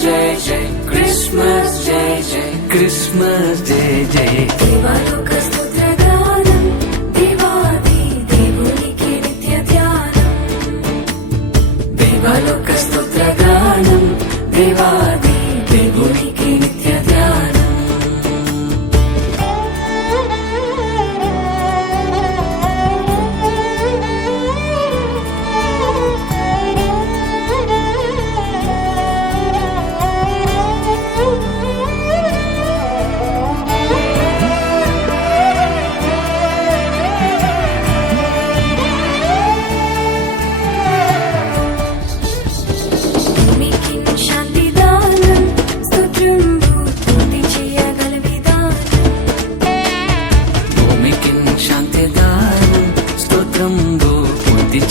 జై జై క్రిస్మస్ జై జై క్రిస్మస్ జై జై దేవాలోక స్తోత్రగానం దేవాది దేవునికి నిత్య ధ్యానం దేవాలోక స్తోత్రగానం దేవాది దేవునికి నిత్య ధ్యానం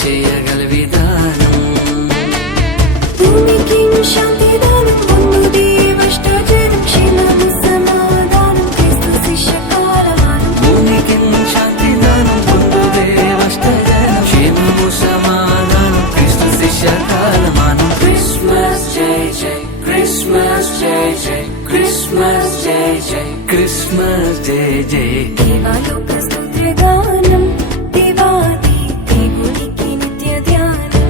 చేయగల విధానం భూమికి శాంతి దానం పొందు దేవష్టజనం క్షేమము సమాధానం క్రీస్తు శిష్య కాలమానం భూమికి శాంతి దానం పొందు దేవష్టజనం క్షేమము సమాధానం క్రీస్తు శిష్య కాలమానం క్రిస్మస్ జై జై క్రిస్మస్ జై జై క్రిస్మస్ జై జై క్రిస్మస్ జై జై దేవాలోక స్తోత్రగానం దేవాది దేవునికి నిత్య ధ్యానం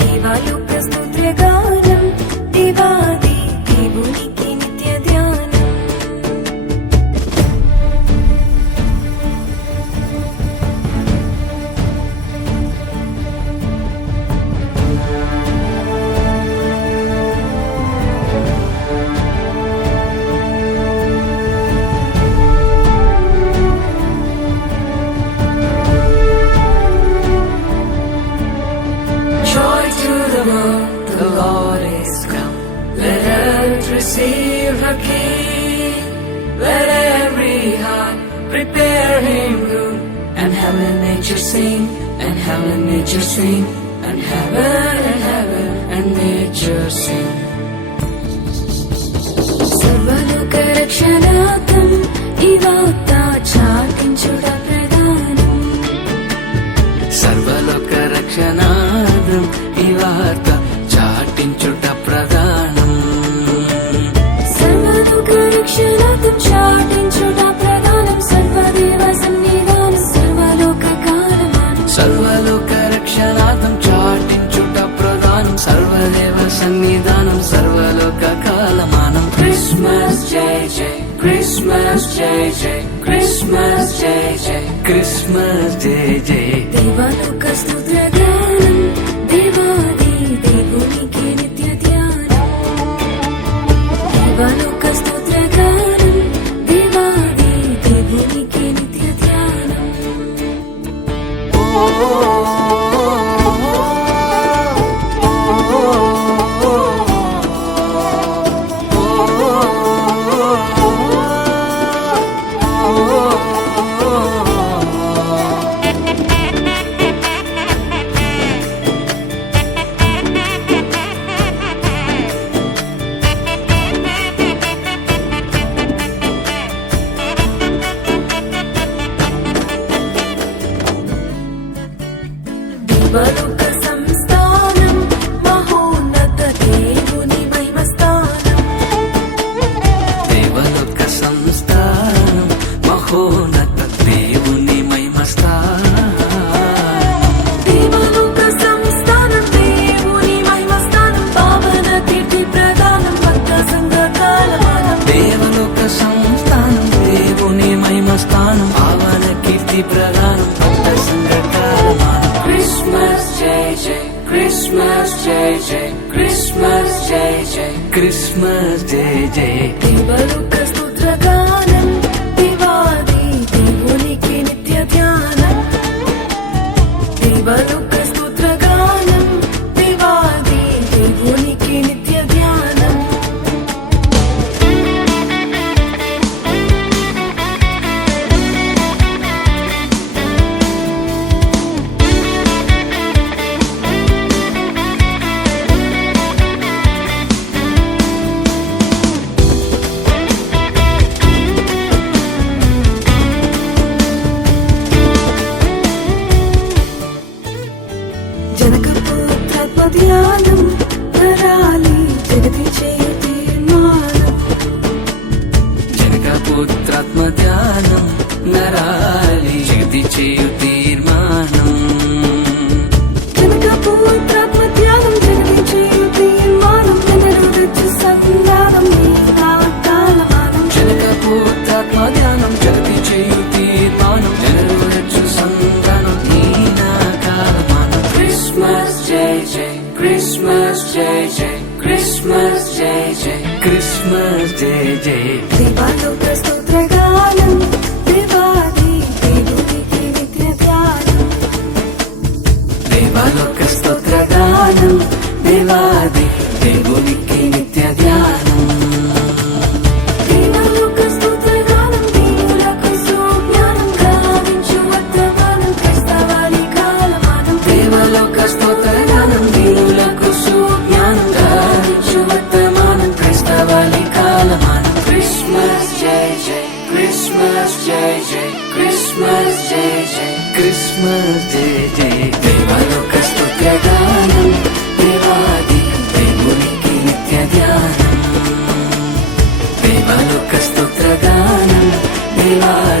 దేవాలోక స్తోత్రగానం దేవాది దేవునికి నిత్య ధ్యానం Joy to the world, the Lord is come. Let earth receive her King. Let every heart prepare him room. And heaven and nature sing, and heaven and nature sing, and heaven and nature sing. సర్వలోక రక్షణార్థం ఈ వార్త చాటించుట ప్రధానం సర్వలోక రక్షణార్థం ఈ వార్త చాటించుట ప్రధానం సర్వలోక రక్షణార్థం చాటించుట ప్రధానం సర్వదేవ సన్నిధానం సర్వలోక కాలమానం సర్వలోక రక్షణార్థం చాటించుట ప్రధానం సర్వదేవ సన్నిధానం సర్వలోక కాలమానం క్రిస్మస్ జై జై క్రిస్మస్ జై జై క్రిస్మస్ జై జై క్రిస్మస్ జై జై దేవాలోక స్తోత్రగానం దేవాది దేవునికి నిత్య ధ్యానం దేవాలోక స్తోత్రగానం దేవాది దేవునికి నిత్య ధ్యానం దేవలోక సంస్థానం మహోన్నత దేవుని మహిమస్థానం దేవలోక సంస్థానం మహోన్నత దేవుని మహిమస్థానం దేవలోక సంస్థానం దేవుని మహిమస్థానం పావన కీర్తి ప్రదానం భక్త సంఘ కాలమానం దేవలోక సంస్థానం దేవుని మహిమస్థానం పావన కీర్తి ప్రదానం భక్త సంఘ కాలమానం క్రిస్మస్ జై జై క్రిస్మస్ జై జై క్రిస్మస్ జై జై క్రిస్మస్ జై జై దేవలోక స్తోత్రగానం దేవాది దేవునికి నిత్య ధ్యానం దేవలోక స్తోత్రగానం దేవాది దేవునికి నిత్య ధ్యానం Christmas జయ జయ దేవాలోక స్తోత్రగానం దేవాది దేవునికి నిత్య ధ్యానం దేవాలోక స్తోత్రగానం దేవాది దేవునికి నిత్య ధ్యానం దేవాలోక స్తోత్రగానం దీనులకు సుజ్ఞానం గావించు వర్తమానం క్రైస్తవాని కాలమానం దేవాలోక స్తోత్రగానం దీనులకు సుజ్ఞానం గావించు వర్తమానం క్రైస్తవాని కాలమానం క్రిస్మస్ జయ జయ క్రిస్మస్ జయ జయ క్రిస్మస్ జయ జయ క్రిస్మస్ జయ జయ దేవాలోక స్తోత్రగానం దేవాది దేవునికి నిత్య ధ్యానం దేవాలోక స్తోత్రగానం దేవాది